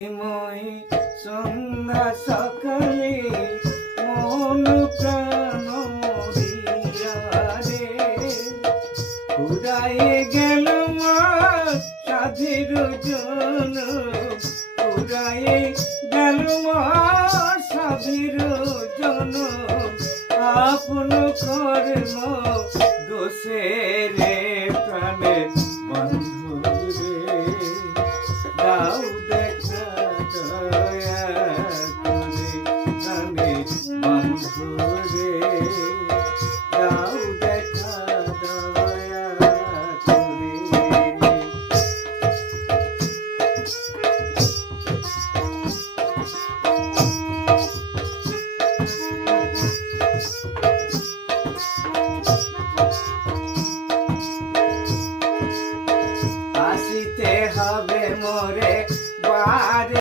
মই সন্ধ্যা সকালে মন প্রাণ মরিয়া রে উড়ায়ে গেল মার সাধের জন উড়ায়ে গেল মার সাধের জন আপন কর্ম দোষে